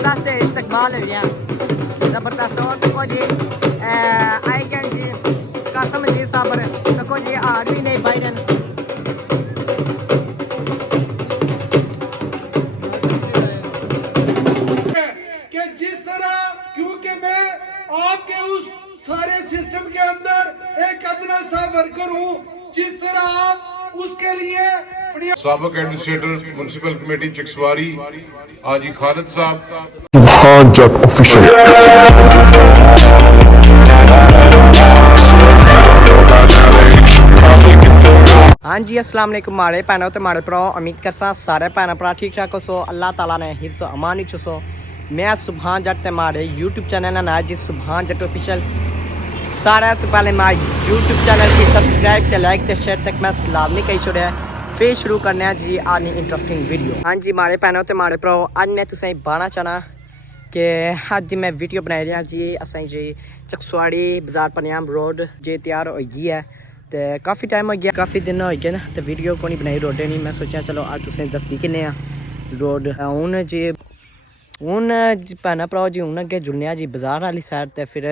زبردست استقبال ہے یار زبردست اور دیکھو جی آئی کین جی قاسم مجید صاحب دیکھو جی آرمی نہیں بائیڈن کہ جس طرح کیونکہ میں آپ کے اس سارے سسٹم کے اندر ایک ادنا سا ورکر ہوں جس طرح آپ اس کے لیے سابق ایڈمنسٹریٹر میونسپل کمیٹی چکسواری حاجی خالد صاحب سبحان جٹ آفیشل ہاں جی السلام علیکم ماڑے بھنوں تے ماڑے بھراؤ امید کرساں سارے بھن بھرا ٹھیک ٹھاک ہو سو اللہ تعالیٰ نے حفظ و امان وچ سو میں سبحان جٹ تے ماڑے یوٹیوب چینل نا جی سبحان جٹ آفیشل سارے تو پہلے میں یوٹیوب چینل کی سبسکرائب تے لائک تے شیئر تک میں لازمی کہی چھوڑیا پھر شروع کرنے ہیں جی آنی انٹرسٹنگ ویڈیو ہاں جی ماڑے بھنوں تے ماڑے بھراؤ اج میں تسیں بانا چاہنا کہ اج دی میں ویڈیو بنائی رہا جی اسیں جی چکسواڑی بازار پنیام روڈ جی تیار ہوئی گئی ہے تے کافی ٹائم ہو گیا کافی دن ہو گئے نا تے ویڈیو کو نہیں بنائی روڈے نہیں میں سوچا چلو اج تسیں دسی کنے آ روڈ ہن جی ہن بھن بھراؤ جی ہن اگے جلنے جی بازار والی سائڈ تے پھر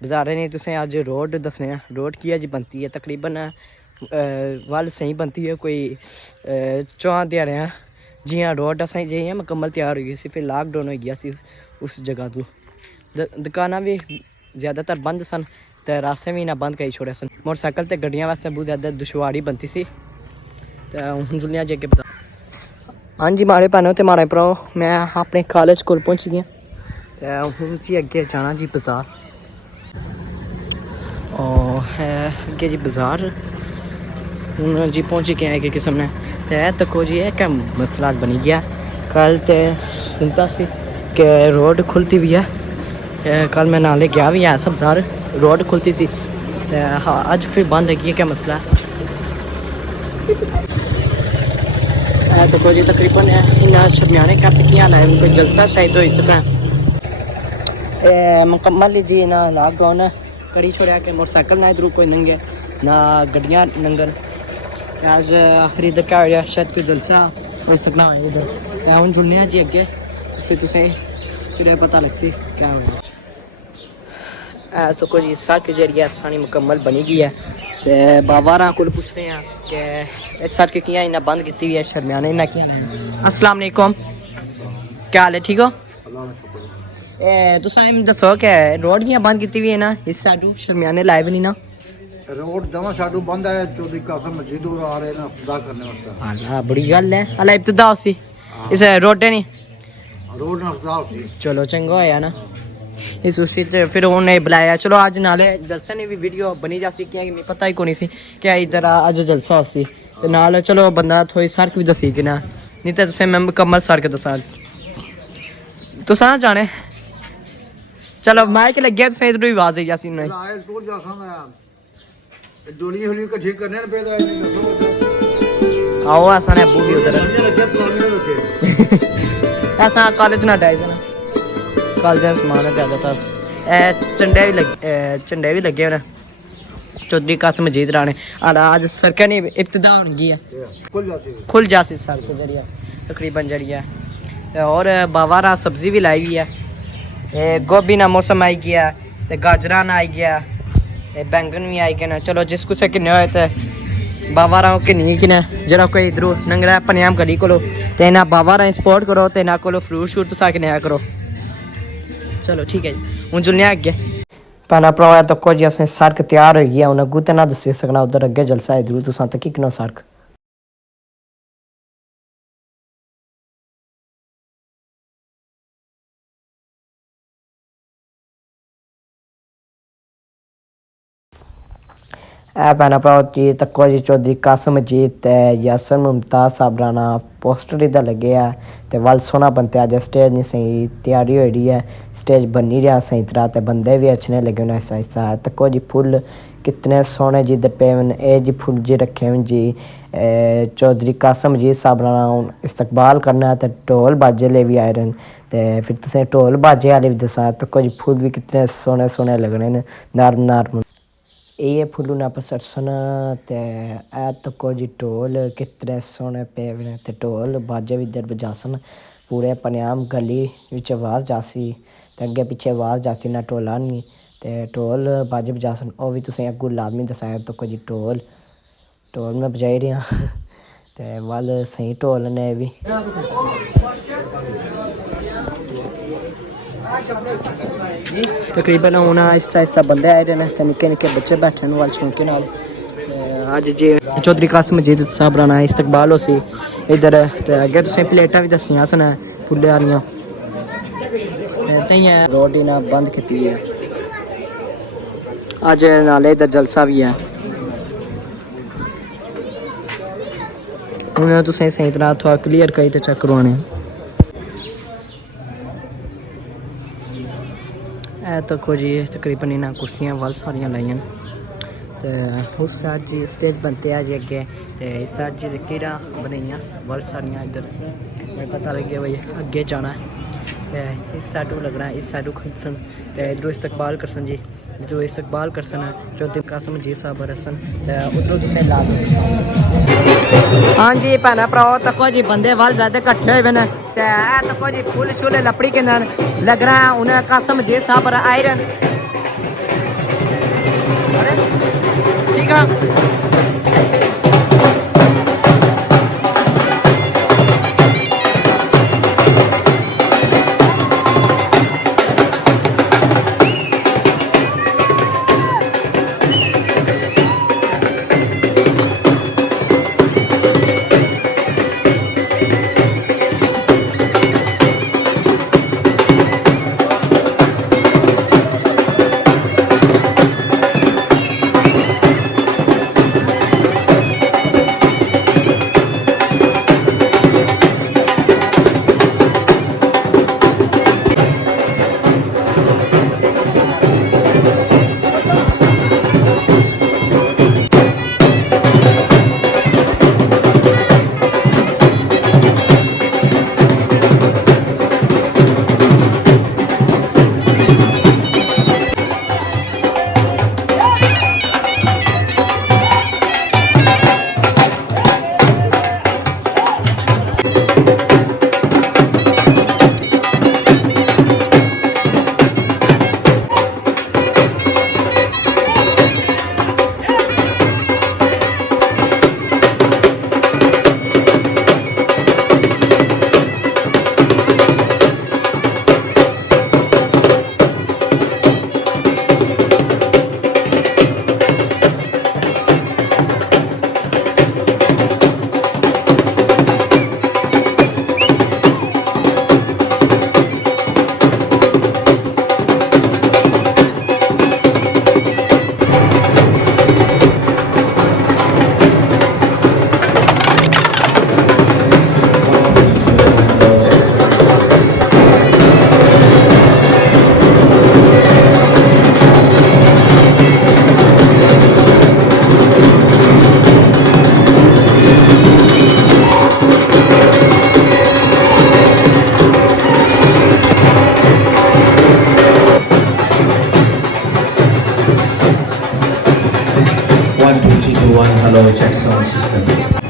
بازارے نہیں تسیں اج روڈ دسنے روڈ کی جی بنتی ہے تقریباً ول صحیح بنتی ہے کوئی 4 دیہڑیاں جیاں روڈ اسیں جی مکمل تیار ہوئی گئی سی پھر لاک ڈاؤن ہو گیا سی اس جگہ تو دکاناں بھی زیادہ تر بند سن تے راستے بھی نہ بند کری چھوڑے سن موٹر سائیکل تے گڈیاں واسطے بہت زیادہ دشواری بنتی سی تے ہن جلنے جی اگے بازار ہاں جی ماڑے بھنوں تے ماڑے بھراؤ میں اپنے کالج کول پہنچ گیا تے ہن جی اگے جانا جی بازار اور ہے اگے جی بازار ہن جی پہنچ گیا ہے کہ قسم نے تے تکو جی کہ مسئلہ بنی گیا کل تے سنتا سی کہ روڈ کھلتی بھی ہے کل میں نالے گیا بھی ہے سب بازار روڈ کھلتی سی ہاں اج پھر بند ہے کیا مسئلہ ہے تو کوئی تقریباً شرمیانے کپ کیا نا کوئی جلسہ شاید ہوئی سکا مکمل جی نہ لاک ڈاؤن کری چھوڑیا کہ موٹر سائیکل نہ ادھر کوئی ننگے نہ گڈیاں ننگن آج آخری ادھر کیا ہو گیا شاید کوئی جلسہ ہو سکنا ہے ادھر ہن جلنے جی اگے پھر تسیں پھر پتہ لگ سی کیا ہو گیا تو کوئی سڑک جیڑی ہے سانی مکمل بنی گئی ہے تے بابا راں کول پوچھتے ہیں کہ اس سڑک کیاں انہیں بند کیتی ہوئی ہے شرمیانے انہیں کیا السلام علیکم کیا حال ہے ٹھیک ہو تساں دسو کہ روڈ کیاں بند کیتی ہوئی ہے نا اس سائڈ شرمیانے لائے بھی نہیں نا روڈ دونوں سائڈوں بند ہے چودھری قاسم مجید اور آ رہے ہیں خدا کرنے واسطے ہاں بڑی گل ہے اللہ ابتدا اسی اس روڈے نہیں روڈ نہ خدا ہوسی چلو چنگا ہویا نا اس اسی تے پھر انہیں بلایا چلو اج نالے جلسے نے بھی ویڈیو بنی جا سی کہ مجھے پتہ ہی کونی سی کہ ادھر اج جلسہ ہو سی تے نال چلو بندہ تھوڑی سڑک بھی دسی کہ نا نہیں تے تسیں میں مکمل سڑک دساں تساں جانے چلو مائک لگیا تسیں ادھر بھی آواز آئی جاسی نہیں آئے ٹور جا سا میں ڈولی ہولی کا ٹھیک کرنے پہ دا دسو آؤ ایسا نے ابو بھی ادھر لگے پرانے رکھے ایسا کالج نہ ڈائی جانا کالج سامان ہے زیادہ تر چنڈے بھی لگے ہوئے چودھری قاسم مجید رانے آج سڑکیں نہیں ابتدا ہونگی ہے کھل جاسی سڑک جڑی ہے تقریباً جڑی ہے اور باوا راہ سبزی بھی لائی ہوئی ہے گوبھی نہ موسم آئی گیا تے گاجراں نہ آئی گیا بینگن بھی آئی گئے نا چلو جس کسے کنے ہوئے تے بابا راہ کنی کنے جڑا کوئی ادھر ننگڑا پنیام گلی کولو تے نہ بابا راہ سپورٹ کرو تے نہ کولو فروٹ شوٹ تسا کنے آیا کرو چلو ٹھیک ہے جی ہن جلنے اگے پہنا پرایا تو کچھ اسیں سڑک تیار ہوئی ہے انہیں گوتے نہ دسی سکنا ادھر اگے جلسہ ادھر تساں تک کنا سڑک اے بھੈਣਾਂ ਭਰਾਓ ਜੀ ਤੱਕੋ ਜੀ ਚੌਧਰੀ ਕਾਸਮ ਮਜੀਦ ਤੇ ਯਾਸਰ ਮੁਮਤਾਜ਼ ਸਾਹਿਬ ਰਾਣਾ ਪੋਸਟਰ ਇਧਰ ਲੱਗੇ ਆ ਤੇ ਵੱਲ ਸੋਹਣਾ ਬਣਤੇ ਅੱਜ ਸਟੇਜ ਨਹੀਂ ਸਹੀ ਤਿਆਰੀ ਹੋਈ ਰਹੀ ਹੈ स्टेज बन नहीं रहा सही तरह ते बंदे भी अच्छे लगे हुए ऐसा ऐसा है तको जी फुल कितने सोहने जी दे ए जी फुल जी रखे हुए जी चौधरी कासम जी साहब इस्तकबाल करना है तो ढोल बाजे ले भी आए रहे ते फिर तुसें ढोल बाजे वाले भी दसा तको जी फुल भी कितने सोहने सोहने लगने नरम नरम ये फुल्लू ना पसरसन ते ए तको जी ढोल कितने सोहने पे ते ढोल बाजे भी इधर बजासन ਪੂਰੇ ਪਨਿਆਮ ਗਲੀ ਵਿੱਚ ਆਵਾਜ਼ ਜਾਸੀ ਤੇ ਅੱਗੇ ਪਿੱਛੇ ਆਵਾਜ਼ ਜਾਸੀ ਨਾ ਢੋਲਾਂ ਨਹੀਂ ਤੇ ਢੋਲ ਬਾਜੇ ਬਜਾਸਨ ਉਹ ਵੀ ਤੁਸੀਂ ਅੱਗੋਂ ਲਾਜ਼ਮੀ ਦਸਾਇਆ ਤਾਂ ਕੁਝ ਢੋਲ ਮੈਂ ਬਜਾਈ ਰਿਹਾ ਤੇ ਵੱਲ ਸਹੀ ਢੋਲ ਨੇ ਵੀ ਤਕਰੀਬਨ ਹੁਣ ਆਹਿਸਤਾ ਬੰਦੇ ਆਏ ਨੇ ਤੇ ਨਿੱਕੇ ਨਿੱਕੇ ਬੱਚੇ ਬੈਠੇ ਨੇ ਵੱਲ ਸ਼ੌਂਕੇ ਨਾਲ ਅੱਜ ਜੀ ਚੌਧਰੀ ਕਾਸਿਮ ਮਜੀਦ ਸਾਹਿਬ ਰਾਣਾ ਇਸਤਕਬਾਲ ਹੋ ਸੀ इधर ते अगे तुसें प्लेटां भी दस्सियां सन फुल्ले आह्लियां ताइयें रोड ही ना बंद कीती है अज नाले इधर जलसा भी है हूँ तुसें सही तरह थोड़ा क्लीयर करी ते चेक करवाने तको जी तकरीबन इन्हें कुर्सियां वल सारियां लाइयां ते उस साइड जी स्टेज बनते हैं जी अगे ते इस साइड जी लकीरां बनाइयां वल सारियां इधर मैं पता लग गया भाई अगे जाना है ते इस साइड लगना इस साइड खलसन ते इधरों इस्तकबाल करसन जी जो इस्तकबाल करसन चौधरी कासिम मजीद साहब रसन ते उधरों तुसें ला दो हाँ जी भैन भराओ तको जी बंदे वल ज़्यादा कट्ठे हुए ने ते तको जी फुल शुल लपड़ी के लगना है उन्हें कासिम मजीद साहब आए रन ठीक है Hello, check sound system.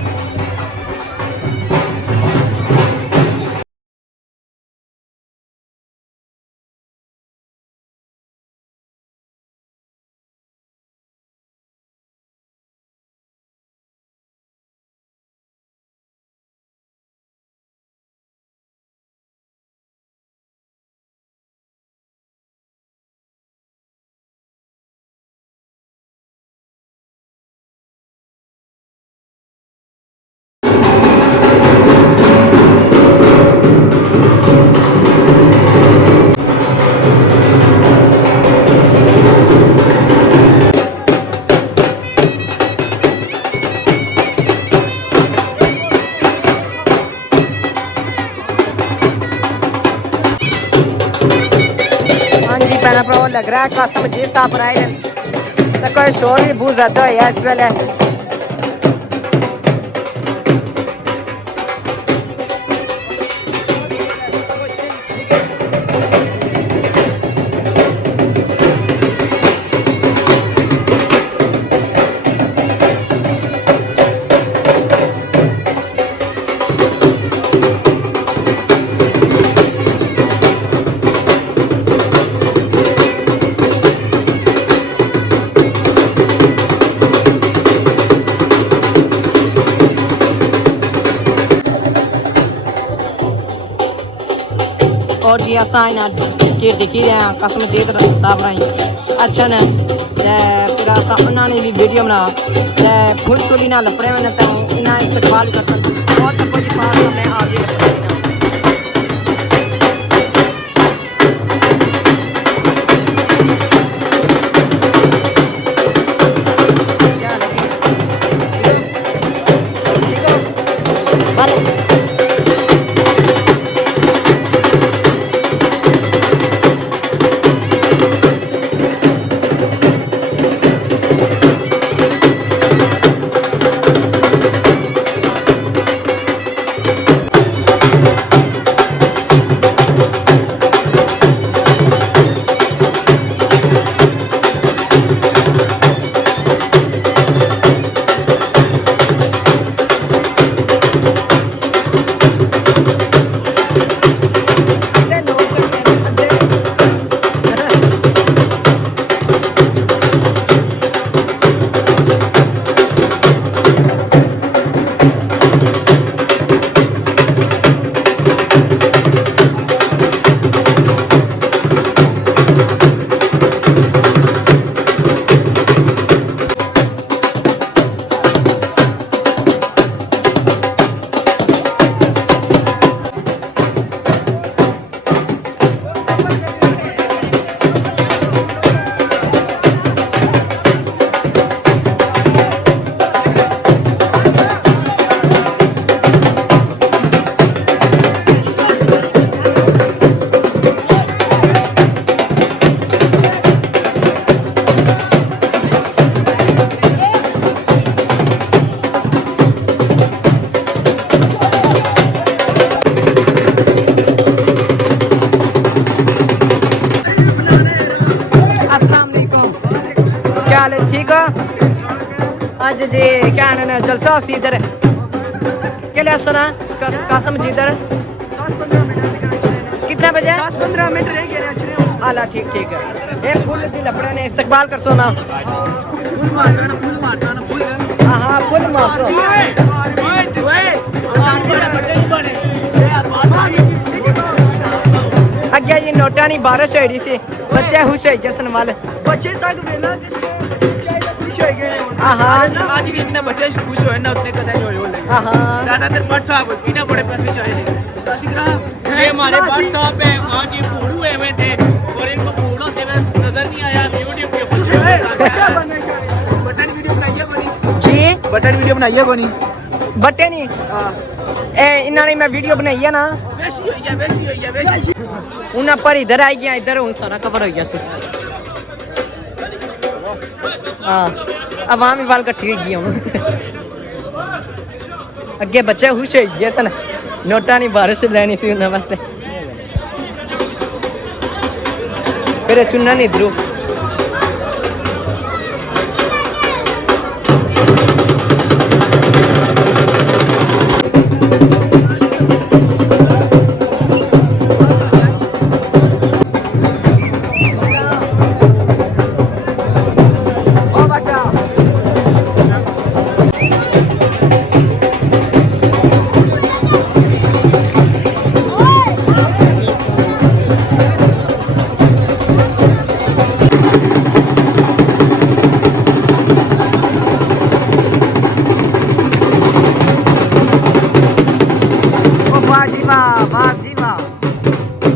लग रहा है कासिम मजीद साहब आए तो कोई शोर भी बहुत ज़्यादा है इस वेले اور جی اساں نا کہ دیکھی رہے ہیں قسم جیت صاحب رہی اچھا نا تے پھر اساں انہاں نے بھی ویڈیو بنا تے پھول چھولی نال لپڑے میں تے انہاں استقبال کر سکتے اور تو کوئی بات میں آ گئی آج جی کیا نا جلسہ اسی ادھر کیا لیا سنا قاسم جی ادھر کتنا بجے 10-15 منٹ رہ گئے اعلیٰ ٹھیک ٹھیک ہے ایک پھول جی لپڑے نے استقبال کر سونا ہاں پھول مارسو اگیا جی نوٹا نہیں بارش ہوئی سی بچے خوش ہوئی جسن والے بچے تک ویلا خوش ہوئی گئے آج کتنے بچے خوش ہوئے نا اتنے قدر نہیں ہوئے زیادہ تر بٹ صاحب اتنے بڑے پیسے چاہیے یہ ہمارے بٹ صاحب ہیں آج یہ پھول ہوئے ہوئے تھے اور ان کو پھول ہوتے ہوئے نظر نہیں آیا یوٹیوب کے بٹن ویڈیو بنائیے کونی جی بٹن ویڈیو بنائیے کونی بٹے نہیں انہوں نے میں ویڈیو بنائی ہے نا انہیں پر ادھر آئی گیا ادھر ہوں سارا کور ہو گیا سی ہاں عوام ہی وال کٹھی ہوئی گئی ہوں اگے بچے خوش ہوئی گئے سن نوٹا نہیں بارش لینی سی انہیں واسطے پھر چننا نہیں ادھروں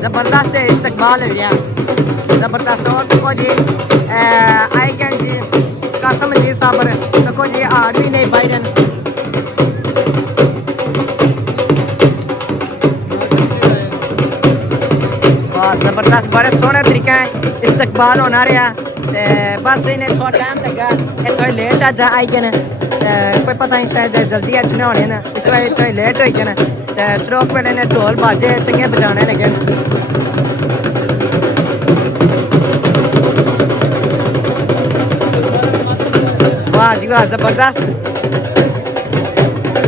زبردست استقبال ہے یہاں زبردست اور دیکھو جی آئی گئے جی قاسم جی صاحب دیکھو جی آر بھی نہیں بائیڈن زبردست بڑے سونے طریقے استقبال ہونا رہا بس انہیں تھوڑا ٹائم لگا یہ تھوڑی لیٹ اج آئی گئے کوئی پتہ نہیں شاید جلدی اچھنے ہونے نا اس وجہ تھوڑی لیٹ ہوئی گئے چروک پہ نے ڈھول باجے چنگے بجانے لگے واہ جی واہ زبردست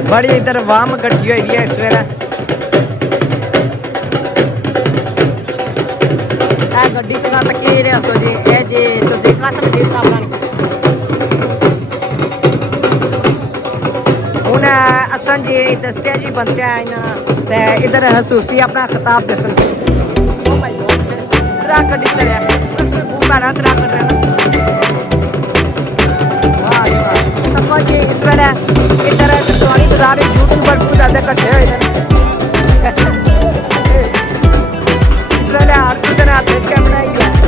بڑی ادھر وام گٹھی ہوئی ہے اس ویلے گڈی چلا تکی رہے سو جی اے جی تو دیکھنا سب جی صاحب ہوں اصل جی دستے جی بنتے ہیں ادھر خصوصی اپنا خطاب دسن ترا کڈی چڑیا وہ پیرا ترا کر رہا واہ جی واہ سب جی اس ویلے ادھر سوانی بازار یوٹیوبر بہت زیادہ کٹھے ہوئے ہیں اس ویلے ہر کسی نے ہاتھ کیمرہ ہی ہے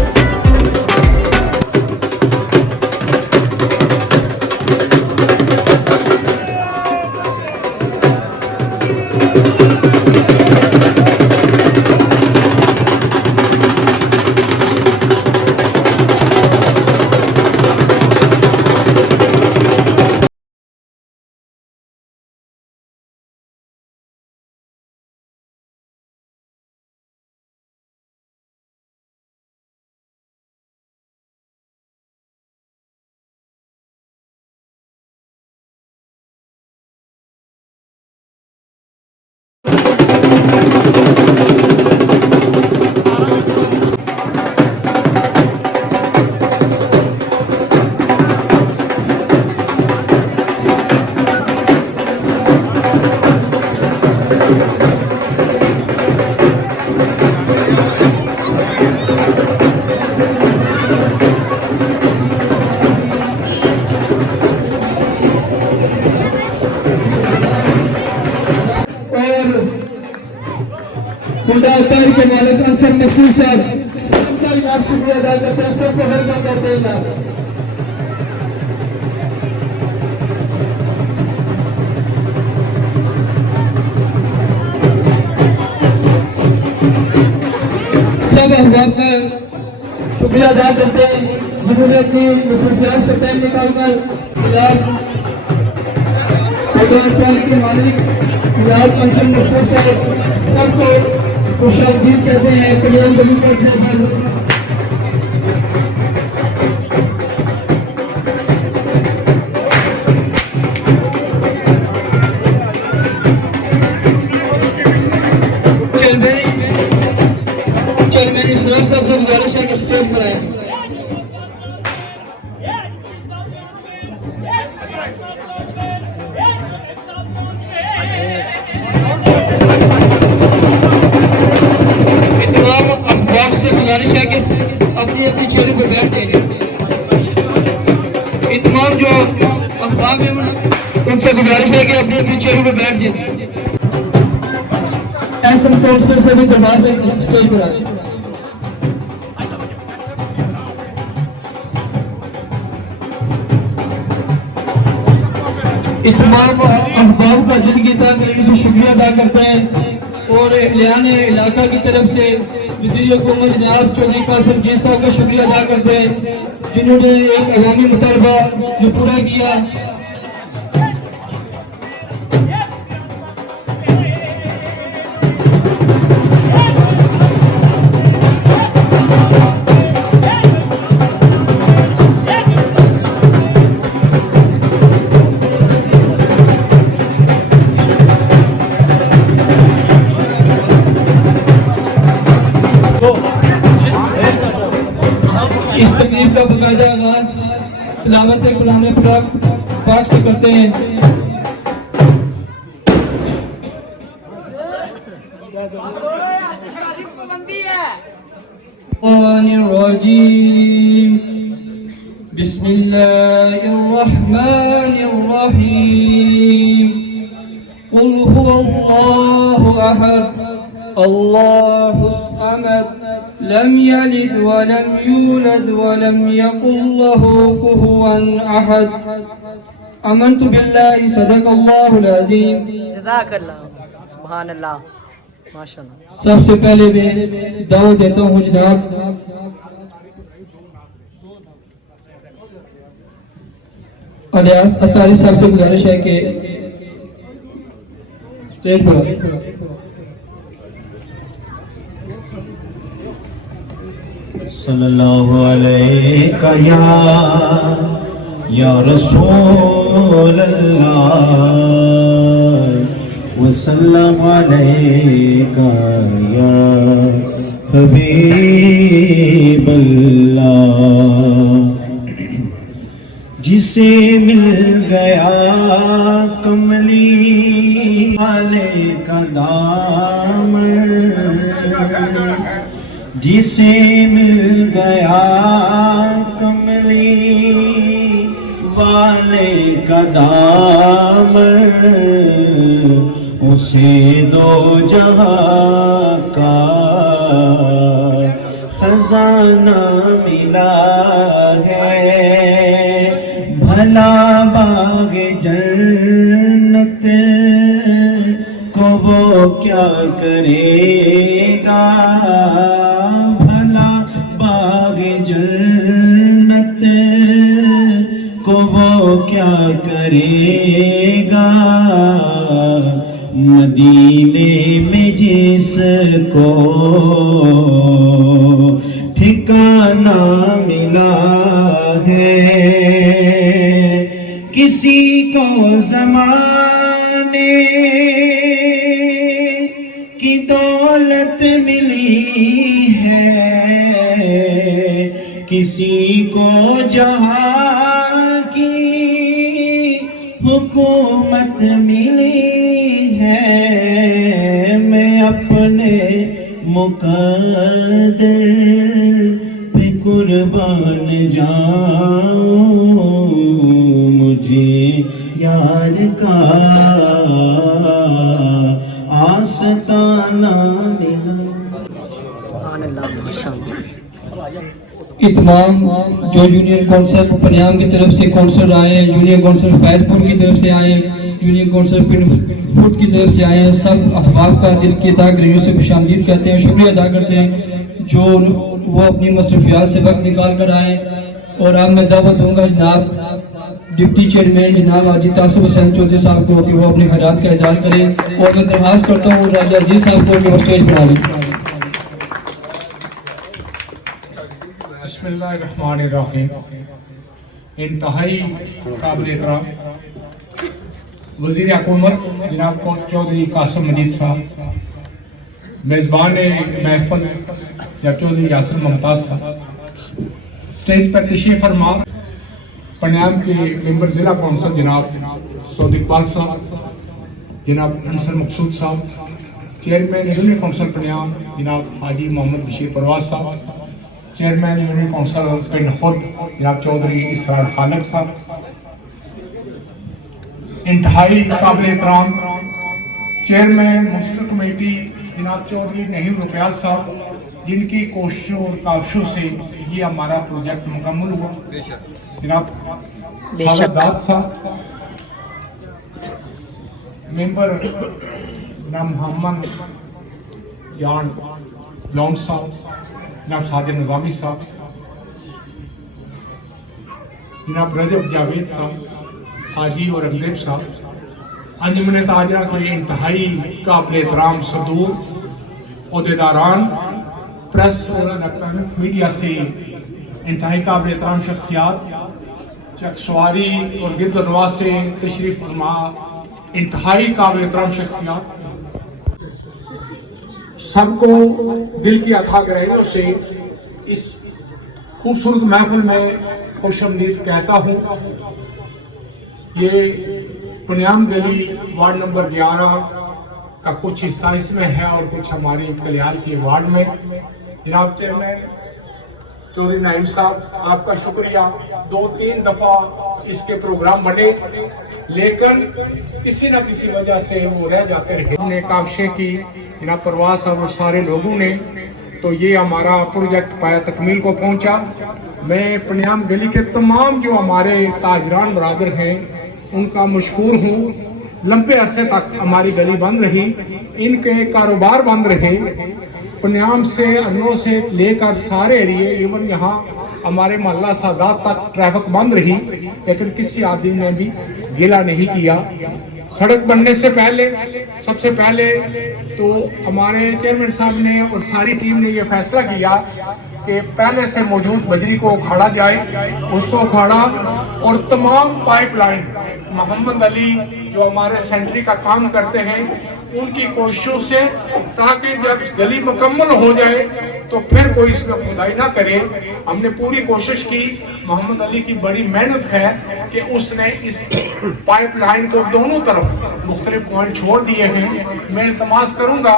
اتار کے مالک انصر مخصوص صاحب سب کا آپ شکریہ ادا کرتے ہیں سب کو ویلکم کرتے ہیں سب احباب کا شکریہ ادا کرتے ہیں جنہوں نے اپنی مصروفیات سے ٹائم نکال کر اتار کے مالک انصر مخصوص صاحب سب کو خوش آمدید کہتے ہیں کلیان گلی کرتے ہیں چل میری سر سب سے گزارش ہے کہ اسٹیج پر آئے اپنی اپنی چہرے پر بیٹھ جائیں اتمام جو احباب ہیں ان سے گزارش ہے کہ اپنی اپنی چہرے پر بیٹھ جائیں ایسے پوسٹر سے بھی دربار سے اسٹیج پر آئے اتمام احباب کا دل کی تاکہ سے شکریہ ادا کرتے ہیں اور اہلیان علاقہ کی طرف سے وزیر حکومت جناب چودھری قاسم جی صاحب کا شکریہ ادا کرتے ہیں جنہوں نے ایک عوامی مطالبہ جو پورا کیا اس تقریب کا باقاعدہ آغاز تلاوت کلام پاک سے کرتے ہیں الرجیم بسم اللہ الرحمن الرحیم قل هو اللہ احد اللہ الصمد لم يلد ولم يولد ولم يكن له كفوا احد آمنت بالله صدق الله العظیم جزاک اللہ سبحان اللہ ماشاءاللہ سب سے پہلے میں دعوت دیتا ہوں جناب الیاس اتاری صاحب سے گزارش ہے کہ اسٹیج پر صلی اللہ علیہ یا رسول اللہ وسلم علیہ یا حبیب اللہ جسے مل گیا کملی والے کا دامن جسے مل گیا کملی والے کا دامن اسے دو جہاں کا خزانہ ملا ہے بھلا باغ جنت کو وہ کیا کرے گا بھلا باغ جنت کو وہ کیا کرے گا مدینے میں جس کو ٹھکانہ ملا ہے کسی کو زمانے کی دولت ملی ہے کسی کو جہاں کی حکومت ملی ہے میں اپنے مقدر پہ قربان جاؤں مجھے یار کا آستانہ ملا سبحان اللہ ماشاءاللہ یہ تمام جو جونیئر کونسل پنیام کی طرف سے کونسل آئے ہیں جونیئر کونسل فیض پور کی طرف سے آئے ہیں جونیئر کونسل پنڈ فوٹ کی طرف سے آئے ہیں سب احباب کا دل کی تہ گریویوں سے خوش آمدید کہتے ہیں شکریہ ادا کرتے ہیں جو وہ اپنی مصروفیات سے وقت نکال کر آئے اور اب میں دعوت دوں گا جناب ڈپٹی چیئرمین جناب حاجی تاسف حسین چودھری صاحب کو کہ وہ اپنے خیرات کا اظہار کریں اور میں درخواست کرتا ہوں راجہ عزیز صاحب کو کہ وہ اسٹیج پر آئیں بسم اللہ الرحمن الرحیم انتہائی قابل احترام وزیر حکومت جناب چودھری قاسم مجید صاحب میزبان محفل جناب چودھری یاسر ممتاز صاحب اسٹیج پر تشریف فرما پنیام کے ممبر ضلع کونسل جناب سعود اقبال صاحب جناب انصر مقصود صاحب چیئرمین یونین کونسل پنیام جناب حاجی محمد بشیر پرواز صاحب چیئرمین یونین کونسل پنڈ خود جناب چودھری اسرار خالق صاحب انتہائی قابل احترام چیئرمین منسپل کمیٹی جناب چودھری نہیم رکیال صاحب جن کی کوششوں اور کاوشوں سے یہ ہمارا پروجیکٹ مکمل ہوا جناب خالد داد صاحب ممبر جناب محمد جان لون صاحب جناب ساجد نظامی صاحب جناب رجب جاوید صاحب حاجی اور انگریب صاحب انجمن تاجرہ کے انتہائی قابل احترام صدور عہدیداران پریس اور الیکٹرانک میڈیا سے انتہائی قابل احترام شخصیات چکسواری اور گرد و نواح سے تشریف فرما انتہائی قابل احترام شخصیات سب کو دل کی اتھاگ گہرائیوں سے اس خوبصورت محفل میں خوش آمدید کہتا ہوں یہ پنیام گلی وارڈ نمبر 11 کا کچھ حصہ اس میں ہے اور کچھ ہماری کلیال کے وارڈ میں جناب چیئرمین چودھری نعیم صاحب آپ کا شکریہ 2-3 دفعہ اس کے پروگرام بنے لیکن کسی نہ کسی وجہ سے وہ رہ جاتے رہے ہم نے کاوشیں کی جناب پرواز صاحب اور سارے لوگوں نے تو یہ ہمارا پروجیکٹ پایا تکمیل کو پہنچا میں پنیام گلی کے تمام جو ہمارے تاجران برادر ہیں ان کا مشکور ہوں لمبے عرصے تک ہماری گلی بند رہی ان کے کاروبار بند رہے پنیام سے انو سے لے کر سارے ایریے ایون یہاں ہمارے محلہ سادات تک ٹریفک بند رہی لیکن کسی آدمی نے بھی گلہ نہیں کیا سڑک بننے سے پہلے سب سے پہلے تو ہمارے چیئرمین صاحب نے اور ساری ٹیم نے یہ فیصلہ کیا کہ پہلے سے موجود بجری کو اکھاڑا جائے اس کو اکھاڑا اور تمام پائپ لائن محمد علی جو ہمارے سینٹری کا کام کرتے ہیں ان کی کوششوں سے تاکہ جب گلی مکمل ہو جائے तो फिर कोई इसमें खुदाई ना करे। हमने पूरी कोशिश की, मोहम्मद अली की बड़ी मेहनत है कि उसने इस पाइपलाइन को दोनों तरफ मुख्तलिफ पॉइंट छोड़ दिए हैं। मैं इल्तमास करूंगा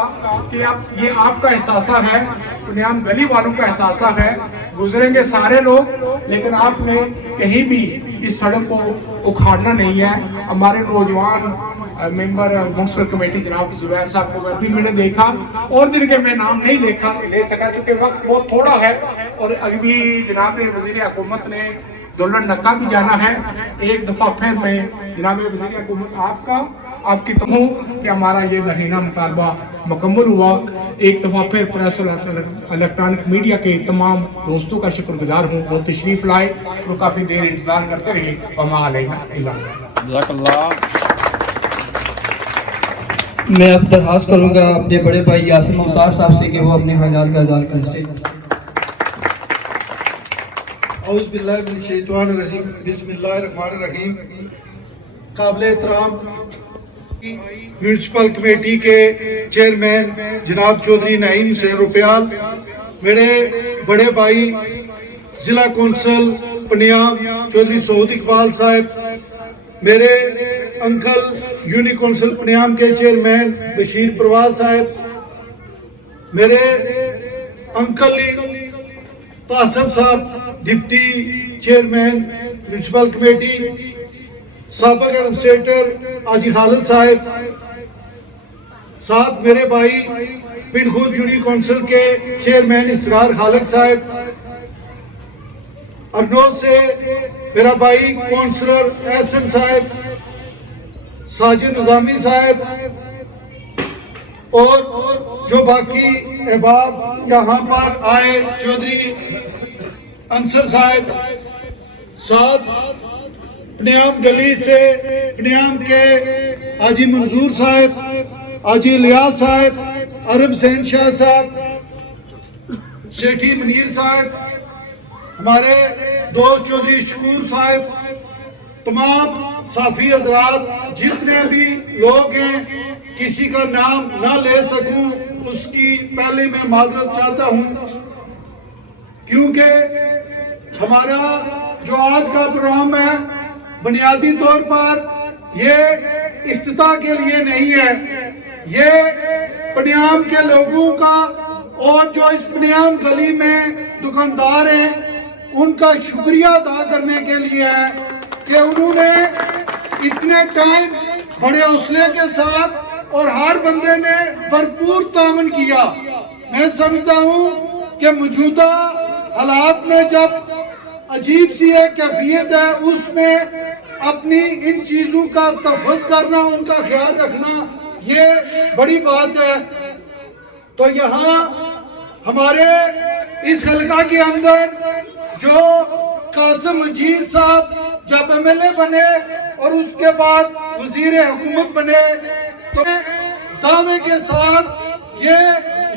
कि अब ये आपका एहसासा है, पुनियाम गली वालों का एहसासा है, गुजरेंगे सारे लोग, लेकिन आपने कहीं भी इस सड़क को उखाड़ना नहीं है। हमारे नौजवान मेंबर म्युनिसिपल कमेटी जनाब जुबैर साहब को भी मैंने देखा, और जिनके मैं नाम नहीं ले सका क्योंकि वक्त बहुत थोड़ा है, और अभी जनाब वज़ीर हुकूमत ने दुल्हन नक्का भी जाना है। एक दफ़ा फिर मैं जनाब वज़ीर हुकूमत आपकी तो हूँ कि हमारा ये महीना मुतालबा मुकम्मल हुआ। एक दफ़ा फिर प्रेस और इलेक्ट्रॉनिक मीडिया के तमाम दोस्तों का शुक्रगुजार हूँ, वो तशरीफ़ लाए तो काफ़ी देर इंतज़ार करते रहे। वमा अलैना इल्ला जज़ाकल्लाह। मैं अब दरख्वास्त करूंगा अपने बड़े भाई यासिर मुमताज साहब से कि वो अपने ख्यालात का इज़हार करें। औज़ु बिल्लाहि मिनश शैतानिर रजीम, बिस्मिल्लाहिर रहमानिर रहीम। काबिल एहतराम म्यूनसिपल कमेटी के चेयरमैन जनाब चौधरी नईम हुसैन रुपयाल, मेरे बड़े भाई जिला कौंसल पनियाम चौधरी सऊद इकबाल साहब, मेरे अंकल यूनिक कौंसिल पनियाम के चेयरमैन बशीर परवाज साहब, मेरे अंकल तासब साहब डिप्टी चेयरमैन म्यूनसिपल कमेटी, साबिक एडमिनिस्ट्रेटर आजी खालिद साहब, साथ मेरे भाई पिंड खुद यूनिक कौंसिल के चेयरमैन इसरार खालिद साहब, अरनोद से मेरा भाई काउंसलर एहसन साहब, साजिद निजामी साहब, और जो बाकी अहबाब यहाँ पर आए, चौधरी अंसर साहब, साथ पनियाम गली से पनियाम के हाजी मंजूर साहब, हाजी लियाज साहब, अरब सैन शाह साहब, सेठी मुनीर साहब, हमारे दोस्त चौधरी शकूर साहब, तमाम साफी हजरात, जितने भी लोग हैं, किसी का नाम ना ले सकूं उसकी पहले मैं माजरत चाहता हूं, क्योंकि हमारा जो आज का प्रोग्राम है बुनियादी तौर पर ये इफ्तिताह के लिए नहीं है, ये पनियाम के लोगों का और जो इस पनियाम गली में दुकानदार हैं उनका शुक्रिया अदा करने के लिए है कि उन्होंने इतने टाइम बड़े हौसले के साथ और हर बंदे ने भरपूर तामन किया। मैं समझता हूँ कि मौजूदा हालात में जब अजीब सी एक कैफियत है, उसमें अपनी इन चीज़ों का तहफ़्फ़ुज़ करना, उनका ख्याल रखना, ये बड़ी बात है। तो यहाँ हमारे इस हल्का के अंदर जो कासिम मजीद साहब जब एमएलए बने और उसके बाद वजीर हुकूमत बने, तो मैं दावे के साथ ये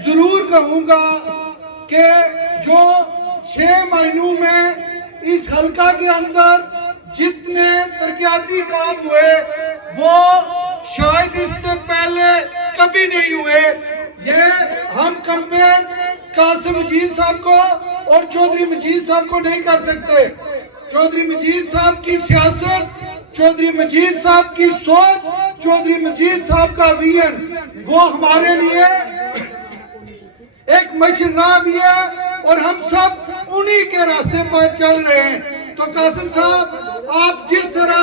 जरूर कहूँगा कि जो 6 महीनों में इस हल्का के अंदर जितने तरक्याती काम हुए वो शायद इससे पहले कभी नहीं हुए। ये हम कंपेयर कासिम मजीद साहब को और चौधरी मजीद साहब को नहीं कर सकते। चौधरी मजीद साहब की सियासत, चौधरी मजीद साहब की सोच, चौधरी मजीद साहब का विजन, वो हमारे लिए एक मशरा भी है और हम सब उन्हीं के रास्ते पर चल रहे हैं। तो कासिम साहब, आप जिस तरह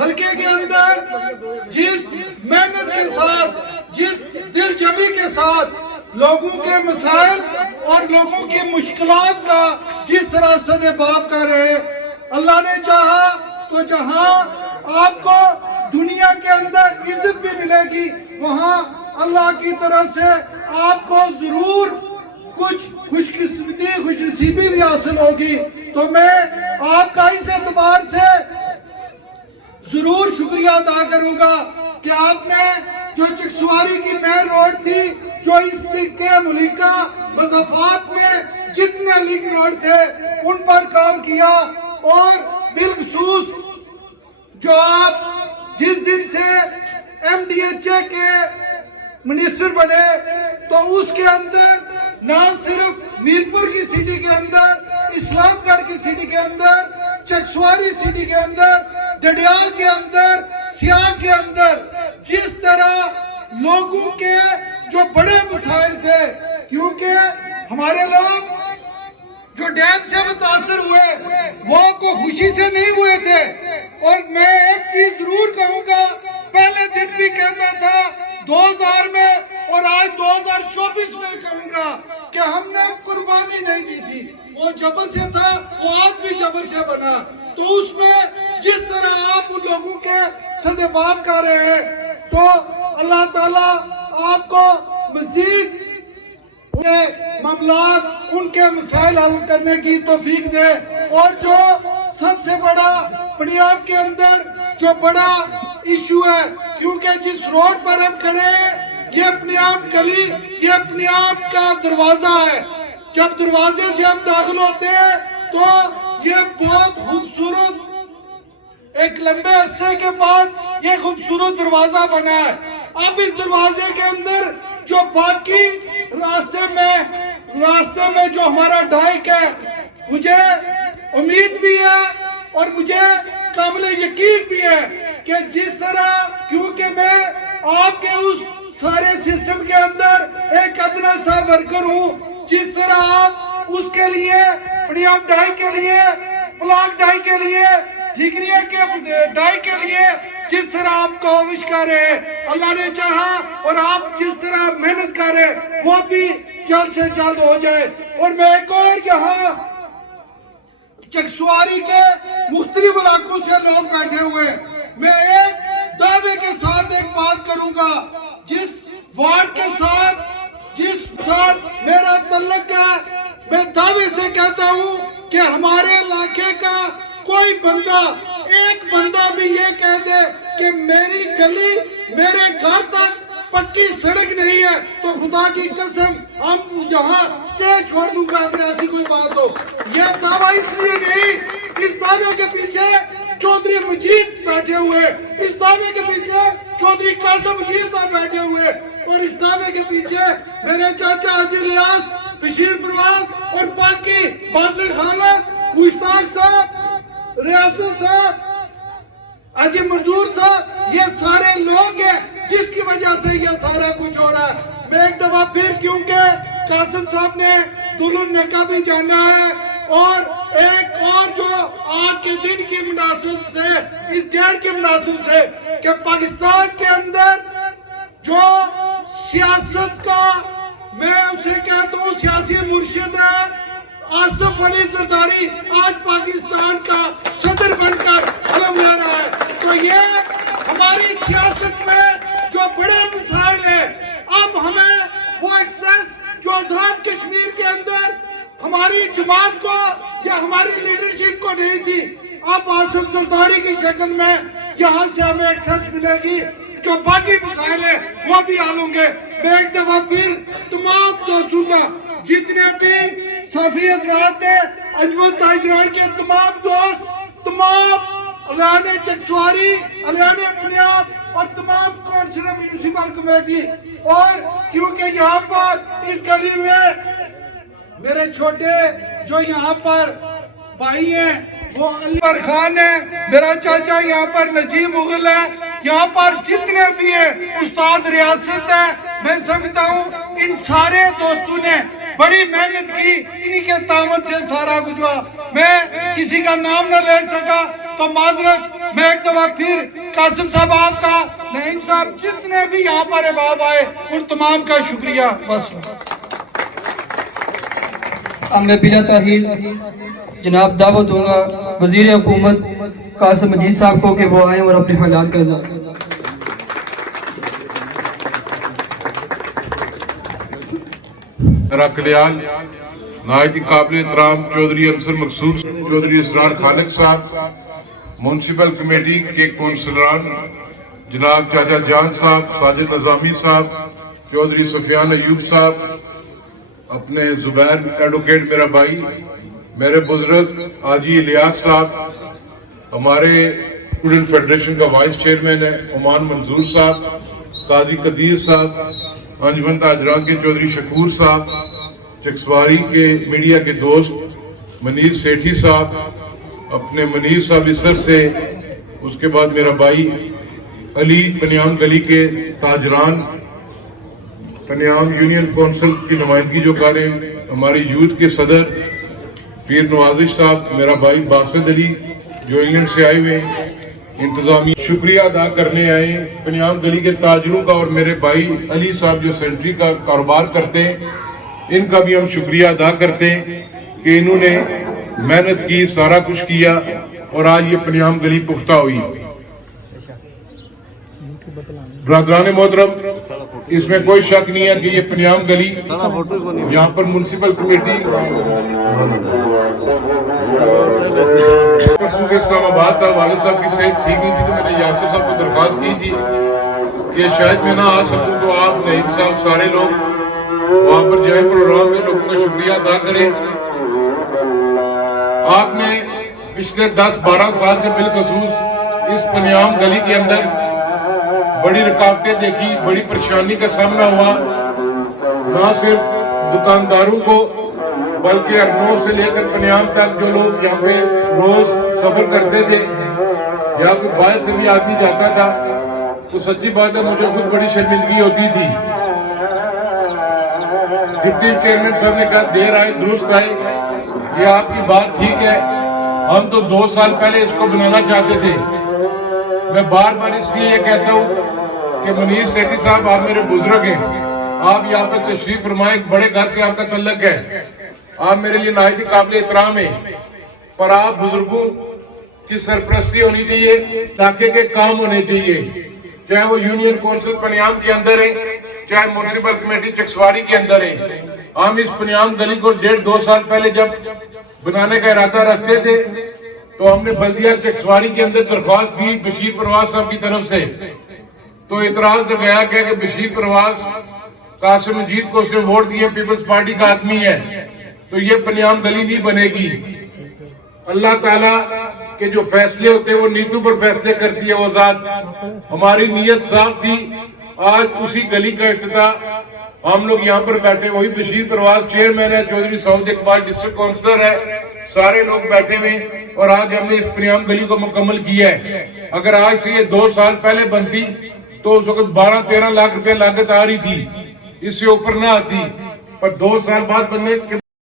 हल्के के अंदर जिस मेहनत के साथ, जिस दिलजमी के साथ लोगों के मसाइल और लोगों की मुश्किलात का जिस तरह सदेबाब कर रहे, अल्लाह ने चाहा तो जहां आपको दुनिया के अंदर इज्जत भी मिलेगी, वहां अल्लाह की तरफ से आपको जरूर कुछ खुशनसीबी भी हासिल होगी। तो मैं आपका इस एतबार से जरूर शुक्रिया अदा करूंगा कि आपने जो चिकसवारी की मेन रोड थी, जो इस सिक्के मुलिका मज़ाफ़ात में जितने लिंक रोड थे उन पर काम किया, और बिलखसूस जो आप जिस दिन से MDHA के मिनिस्टर बने तो उसके अंदर ना सिर्फ मीरपुर की सिटी के अंदर, इस्लामगढ़ की सिटी के अंदर, चकसवारी सिटी के अंदर, डडियाल के अंदर, सियाल के अंदर, जिस तरह लोगों के जो बड़े मसाइल थे, क्योंकि हमारे लोग जो डैम से मुतासर हुए वो को खुशी से नहीं हुए थे। और मैं एक चीज जरूर कहूंगा, पहले दिन भी कहता था 2000 में और आज 2024 में कहूंगा कि हमने कुर्बानी नहीं दी थी, वो जबर से था, वो आज भी जबर से बना। तो उसमें जिस तरह आप उन लोगों के सदबाब कर रहे हैं, तो अल्लाह ताला आपको मजीद मामलात, उनके मसाइल हल करने की तौफीक दे। और जो सबसे बड़ा पंजाब के अंदर जो बड़ा इशू है, क्योंकि जिस रोड पर हम खड़े हैं ये पंजाब गली, ये पंजाब का दरवाजा है। जब दरवाजे से हम दाखिल होते हैं तो ये बहुत खूबसूरत, एक लंबे अरसे के बाद ये खूबसूरत दरवाजा बना है। अब इस दरवाजे के अंदर जो बाकी रास्ते में जो हमारा डाइक है, मुझे उम्मीद भी है और मुझे काबिल यकीन भी है कि जिस तरह, क्योंकि मैं आपके उस सारे सिस्टम के अंदर एक अदना सा वर्कर हूँ, जिस तरह आप उसके लिए, पंजाब डाइक के लिए, ब्लॉक डाइक के लिए, ठिकरिया के डाइक के लिए जिस तरह आप कोशिश कर रहे हैं, अल्लाह ने चाहा और आप जिस तरह मेहनत कर रहे हैं वो भी जल्द से जल्द हो जाए। और मैं एक और यहाँ चकसवारी के मुख्तलिफ इलाकों से लोग बैठे हुए, मैं एक दावे के साथ एक बात करूंगा, जिस वार्ड के साथ जिस साथ मेरा तल्लुक है, मैं दावे से कहता हूँ कि हमारे इलाके का कोई बंदा, एक बंदा भी ये कह दे कि मेरी गली, मेरे घर तक पक्की सड़क नहीं है, तो खुदा की कसम हम यहाँ स्टेज छोड़ दूंगा अगर ऐसी कोई बात हो। ये दावा इसलिए नहीं, इस दावे के पीछे चौधरी मजीद बैठे हुए, इस दावे के पीछे चौधरी कासिम मजीद साहब बैठे हुए, और इस दावे के पीछे मेरे चाचा हाजी इलियास, बशीर परवाज और बाकी बासिर खालद, मुश्ताक साहब, रियासत साहब, अजी मंजूर साहब, ये सारे लोग हैं जिसकी वजह से ये सारा कुछ हो रहा है। मैं एक दफा फिर, क्योंकि कासिम साहब ने दुल्हन नका भी जाना है, और एक और जो आज के दिन की मुनासिब से, इस डेट के मुनासिब से, कि पाकिस्तान के अंदर जो सियासत का, मैं उसे कहता हूँ सियासी मुर्शिद है, आसिफ अली जरदारी आज पाकिस्तान का सदर बनकर अलम ले रहा है। तो ये हमारी सियासत में जो बड़े मसाइल है, अब हमें वो एक्सेस जो आजाद कश्मीर के अंदर हमारी जमात को या हमारी लीडरशिप को नहीं थी, अब आसिफ जरदारी की शक्ल में यहाँ से हमें एक्सेस मिलेगी। जो बाकी मसाइल है वो भी हल होंगे। मैं एक दफा फिर तमाम दोस्तों का, जितने भी साफी हजरात है, अजमल ताजरान के तमाम दोस्त, तमाम अलियाने चकसवारी, अलियाने पंजाब और तमाम काउंसिलर म्यूनिसिपल कमेटी, और क्योंकि यहाँ पर इस गली में मेरे छोटे जो यहाँ पर भाई हैं वो अली खान है, मेरा चाचा यहाँ पर नजीम मुगल है, यहाँ पर जितने भी हैं उस्ताद रियासत है, मैं समझता हूँ इन सारे दोस्तों ने बड़ी मेहनत की, इन्हीं के तामत से सारा कुछ हुआ। मैं किसी का नाम न ले सका तो माजरत। मैं एक दफा फिर कासिम साहब, आपका, नईम साहब, जितने भी यहाँ पर अहबाब आए, उन तमाम का शुक्रिया। बस अब मैं बिना ताहील जनाब दावत दूंगा वजीर हुकूमत कासिम मजीद साहब को कि वो आए और अपने हालात का इज़हार करें। मेरा कल्याण नायत काबिल एहतराम चौधरी अंसर मकसूद, चौधरी इसरार खालिक साहब, म्यूनसिपल कमेटी के कौंसलरान जनाब चाचा जान साहब, साजिद नजामी साहब, चौधरी सुफियान अयूब साहब, अपने जुबैर एडवोकेट मेरा भाई, मेरे बुजुर्ग हाजी इलियास साहब, हमारे स्टूडेंट फेडरेशन का वाइस चेयरमैन है ओमान मंजूर साहब, काजी कदीर साहब, अंजुमन ताजरान के चौधरी शकूर साहब, चकसवारी के मीडिया के दोस्त मनीर सेठी साहब, अपने मनीर साहब इसर से, उसके बाद मेरा भाई अली पनियाम गली के ताजरान, पनियाम यूनियन कौंसिल की नुमाइंदगी जो कर रहे हैं, हमारी यूथ के सदर पीर नवाजिश साहब, मेरा भाई बासित अली जो इंग्लैंड से आए हुए हैं, इंतजामी शुक्रिया अदा करने आए पनियाम गली के ताजरों का, और मेरे भाई अली साहब जो सेंट्री का कारोबार करते हैं, इनका भी हम शुक्रिया अदा करते हैं कि इन्होंने मेहनत की, सारा कुछ किया और आज ये पनियाम गली पुख्ता हुई। ब्रदरान मोहतरम, इसमें कोई शक नहीं है कि ये पनियाम गली यहाँ पर म्युनिसिपल कमेटी इस्लामाबाद था, वालिद साहब की सेहत ठीक नहीं थी, तो मैंने यासिर साहब को दरख्वास्त की थी कि शायद मैं ना आ सकूं, तो आप नईम साहब सारे लोग वहां पर जाए, प्रोग्राम में लोगों का शुक्रिया अदा करें। आपने पिछले 10-12 साल से बिलखसूस इस पनियाम गली के अंदर बड़ी रुकावटें देखी, बड़ी परेशानी का सामना हुआ, न सिर्फ दुकानदारों को बल्कि अरनोर से लेकर पनियाम तक जो लोग यहाँ पे रोज सफर करते थे या कोई बाहर से भी आदमी जाता था, तो सच्ची बात है मुझे खुद बड़ी शर्मिंदगी होती थी। डिप्टी चेयरमैन साहब ने कहा देर आए दुरुस्त आए, ये आपकी बात ठीक है, हम तो 2 साल पहले इसको बनाना चाहते थे। मैं बार बार इसलिए ये कहता हूँ कि मनीर सेठी साहब आप मेरे बुजुर्ग हैं, आप यहाँ पे तशरीफ फरमाएं, एक बड़े घर से आपका तल्लक है, आप मेरे लिए नाहित काबिल एहतराम है, पर आप बुजुर्गों की सरपरस्ती होनी चाहिए, इलाके के काम होने चाहिए, चाहे वो यूनियन कौंसिल पनियाम के अंदर है, चाहे म्युनिसिपल कमेटी चकसवारी के अंदर है। हम इस पनियाम गली को 1.5-2 साल पहले जब बनाने का इरादा रखते थे, तो हमने बल्दिया चकसवारी के अंदर दरख्वास्त दी बशीर परवाज साहब की तरफ से, तो इतराज लगाया गया कि बशीर परवाज कासिम मजीद को उसने वोट दिए, पीपल्स पार्टी का आदमी है, तो ये पनियाम गली नहीं बनेगी। अल्लाह ताला के जो फैसले होते हैं वो नीतू पर फैसले करती है वो जात। हमारी नीयत साफ थी, आज उसी गली का इफ्तिताह हम लोग यहाँ पर बैठे, वही बशीर परवाज चेयरमैन है, चौधरी सऊद इकबाल डिस्ट्रिक्ट काउंसलर है, सारे लोग बैठे हुए, और आज हमने इस पनियाम गली को मुकम्मल किया है। अगर आज से ये 2 साल पहले बनती तो उस वक्त 12-13 लाख रुपए लागत आ रही थी, इससे ऊपर ना आती, पर 2 साल बाद बनने के